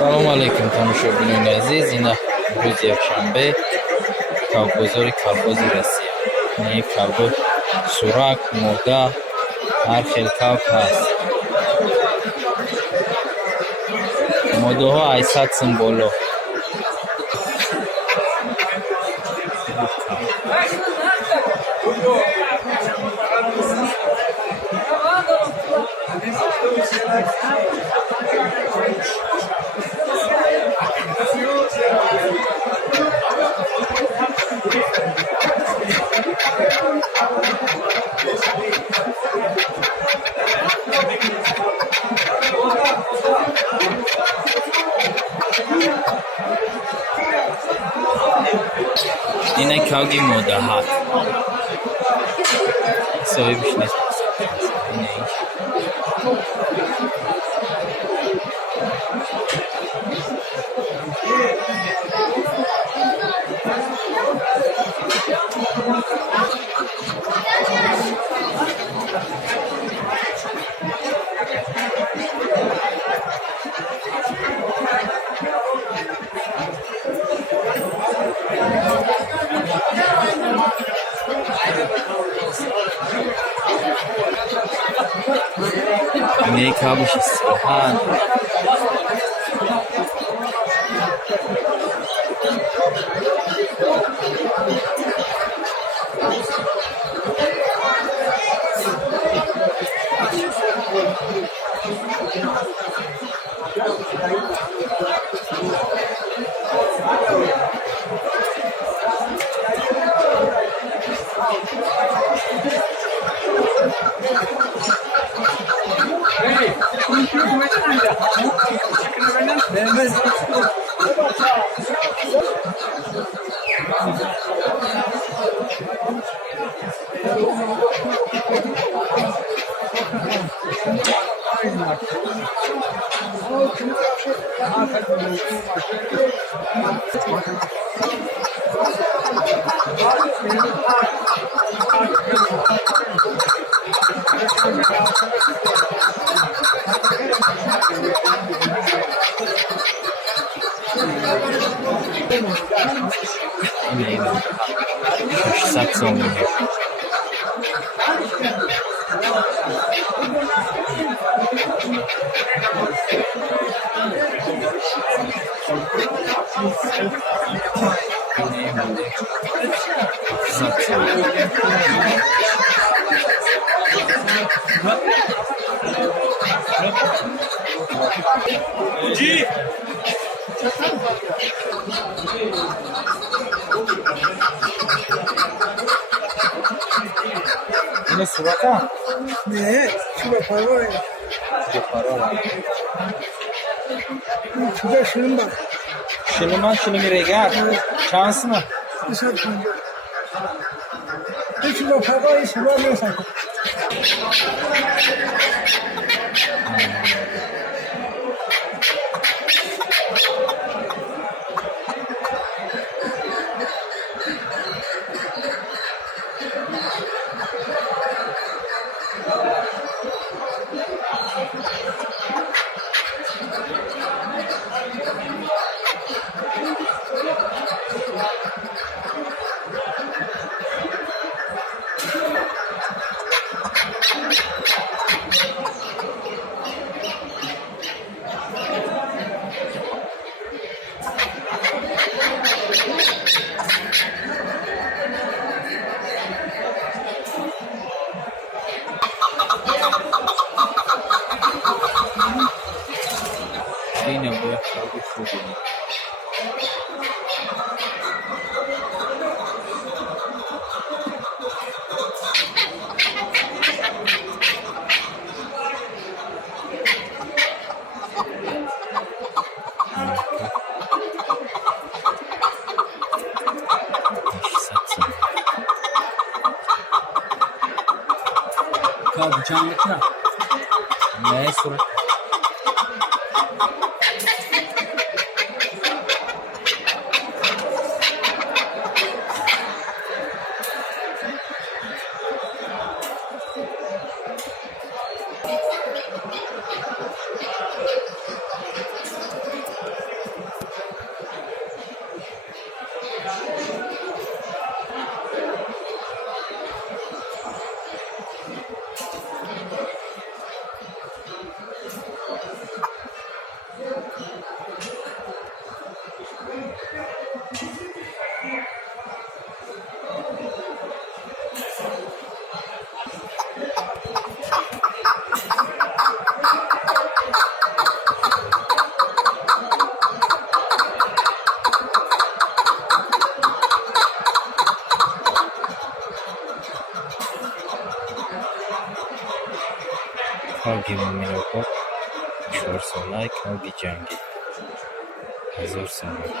салом алейкум тамошобинони азиз, ина рӯзи якшанбе кавгузори кавбози Россия. Не кавбоз сурак, мурда, ҳар хел кавк ҳаст. моддаҳо 800 сум боло. ина кавги моддаҳат соҳибиш нест. ина кавгиш истироҳат. ина сурака? Не, чудо-парое. Чудо шилимба. Шилиман, шилими регат. Чанд сума? 250. Чудо-парое шило месак. Ina boya kavgi shudini. Kavgi canlıkla. Ne surat? کاوگی مامینوکو 4 سالای کاوگی جنگی 1000 سومون.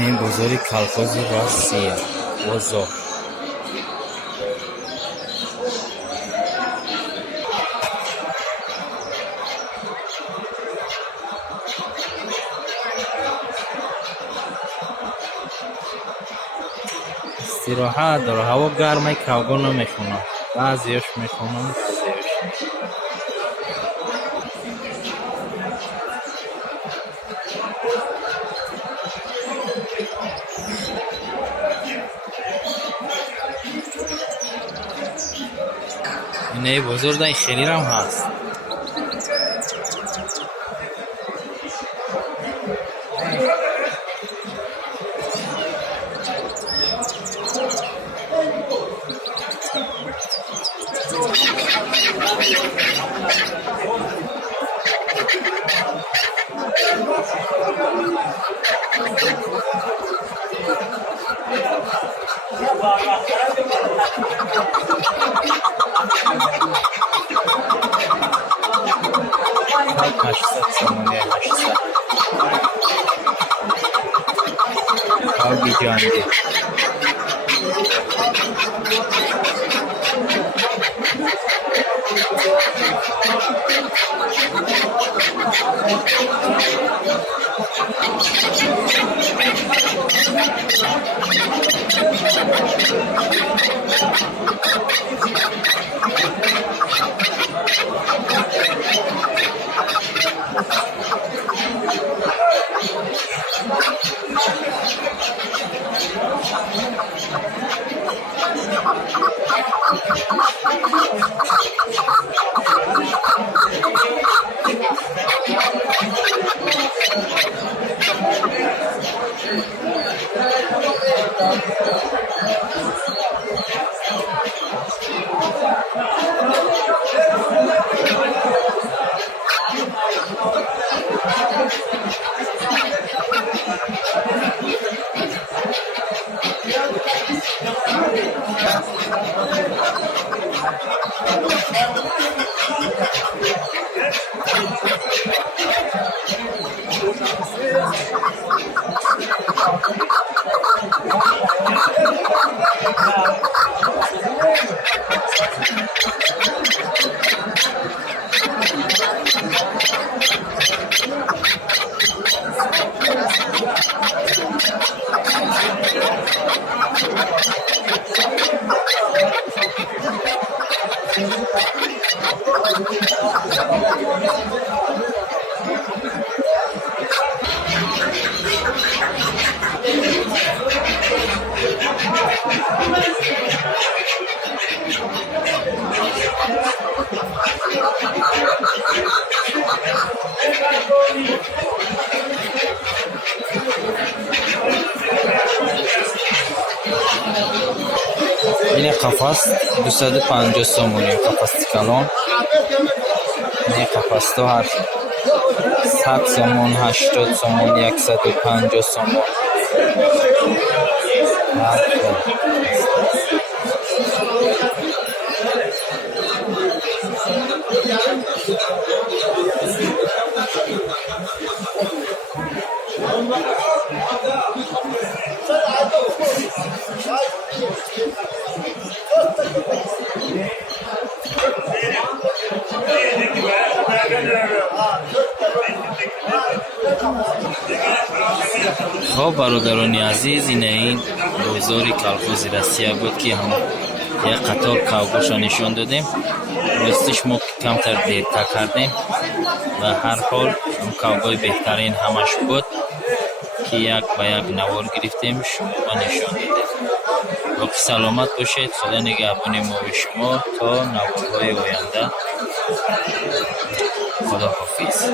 این بازار کالخوز روسیه بازار استراحت داره. هوا گرمه کاوگو نمیخونم، بعضیش میخونم بعضیش. اینه بزرگ این خیلی هم هست. کاوگی جنگی این قفس 250 سومونی قفس کلان. این قفس تو هر 100 سومون 80 سومون 150 سومون خب برادران عزیز، این بازار کالخوز رسیا بود که هم یک قطار کاوگوش نشان دادیم. راستش ما کمتر دیرتر کردیم و هر حال کاوگوی بهترین همش بود که یک به یک نوار گرفتیم شما نشان دادیم. باقی سلامت باشید. خدا نگهبان ما و شما تا نوارهای آینده. خدا حافظ.